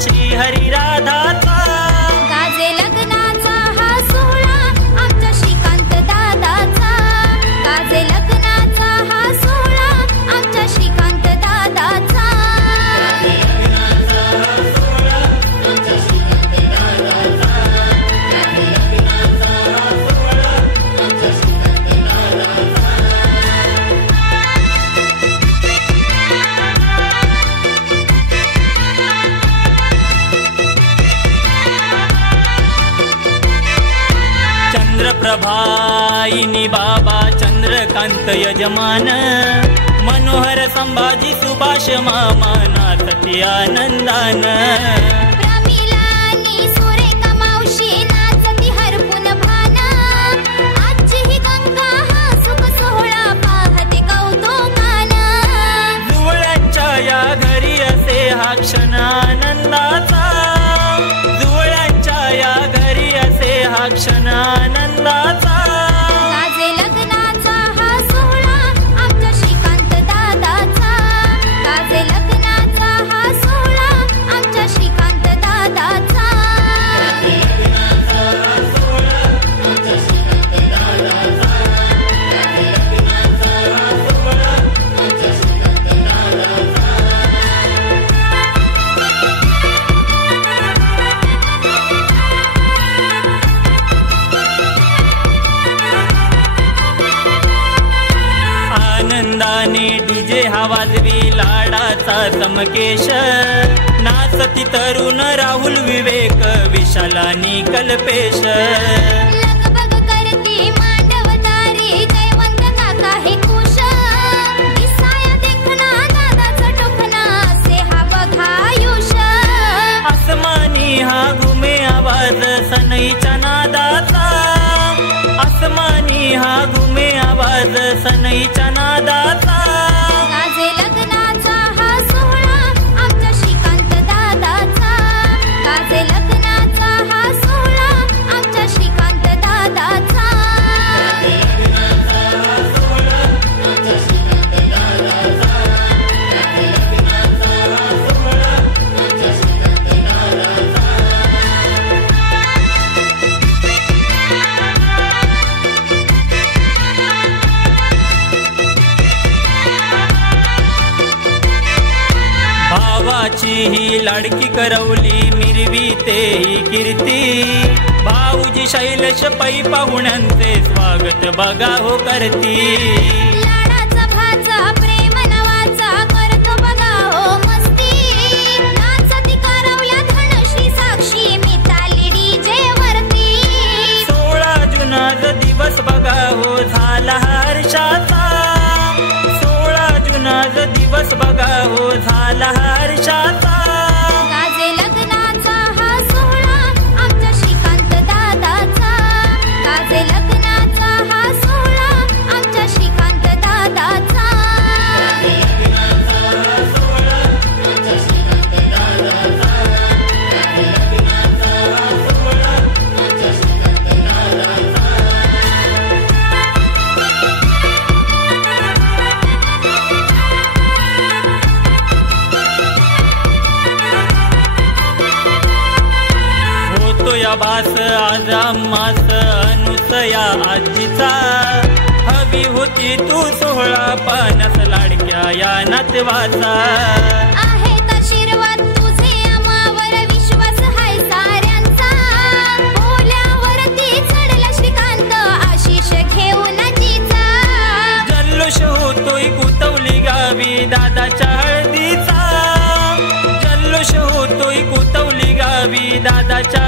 श्री हरी राधाचा गाजे लग्नाचा हा सोहळा आमच्या श्रीकांत दादाचा गाजे लग्नाचा हा सोहळा आमच्या श्रीकांत दादाचा चंद्रप्रभाईनी बाबा चंद्रकांत यजमान मनोहर संभाजी सुभाष मामा नाचती आनंदान प्रमिलानी सुरेखा मावशी नाचती हरपून भान आजची ही गंगा हा सुख सोहळा पाहते कौतुकान जुळ्यांच्या या घरी असे हा क्षण आनंदाचा जुळ्यांच्या या घरी असे हा क्षण आनंदाचा गाजे लग्नाचा हा सोहळा आमच्या श्रीकांत दादाचा गाजे लग्नाचा हा सोहळा आमच्या श्रीकांत दादाचा आनंदाने डीजे हा वाजवी लाडाचा चमकेश नाचती तरुण राहुल विवेक विशालानी कल्पेश लगबग करते मांडवदारी जयवंत काका हे खुश दिसाया देखना दादाचा टोपना असे हा बघा आयुष आसमानी हा घुमे आवाज सनईच्या नादाचा आसमानी हा घुमे आवाज सनईच्या नादाचा गाजे लग्नाचा हा सोहळा आमच्या श्रीकांत दादाचा गाजे लग्नाचा हा सोहळा आमच्या श्रीकांत दादाचा भावाची ही लाडकी करवली मिरवी ते ही कीर्ती भाऊजी शैलेश पै पाहुण्यांचे स्वागत बघा हो करती लाडाचा भाचा प्रेम नवाचा करतो बघा हो मस्ती नाचती करवल्या धनश्री साक्षी मिताली डीजे वरती 16 जुनाच दिवस बघा हो झाला हर्षाचा 16 जुनाच दिवस बघा हो झाला हर्षाचा गाजे लग्नाचा हा सोहळा आमच्या श्रीकांत दादाचा गाजे लग्नाचा हा सोहळा आमच्या श्रीकांत दादाचा होतोया बास आज आम्हास अनुसया आजीचा हवी होती तू 16 पाण्यास लाडक्या या नातवाचा आहेत आशीर्वाद तुझे आम्हावर विश्वास हाय साऱ्यांचा बोल्यावरती चढला श्रीकांत आशिष घेऊन जीचा जल्लोष होतोय कुतवली गावी दादाच्या हळदीचा जल्लोष होतोय कुतवली गावी दादाच्या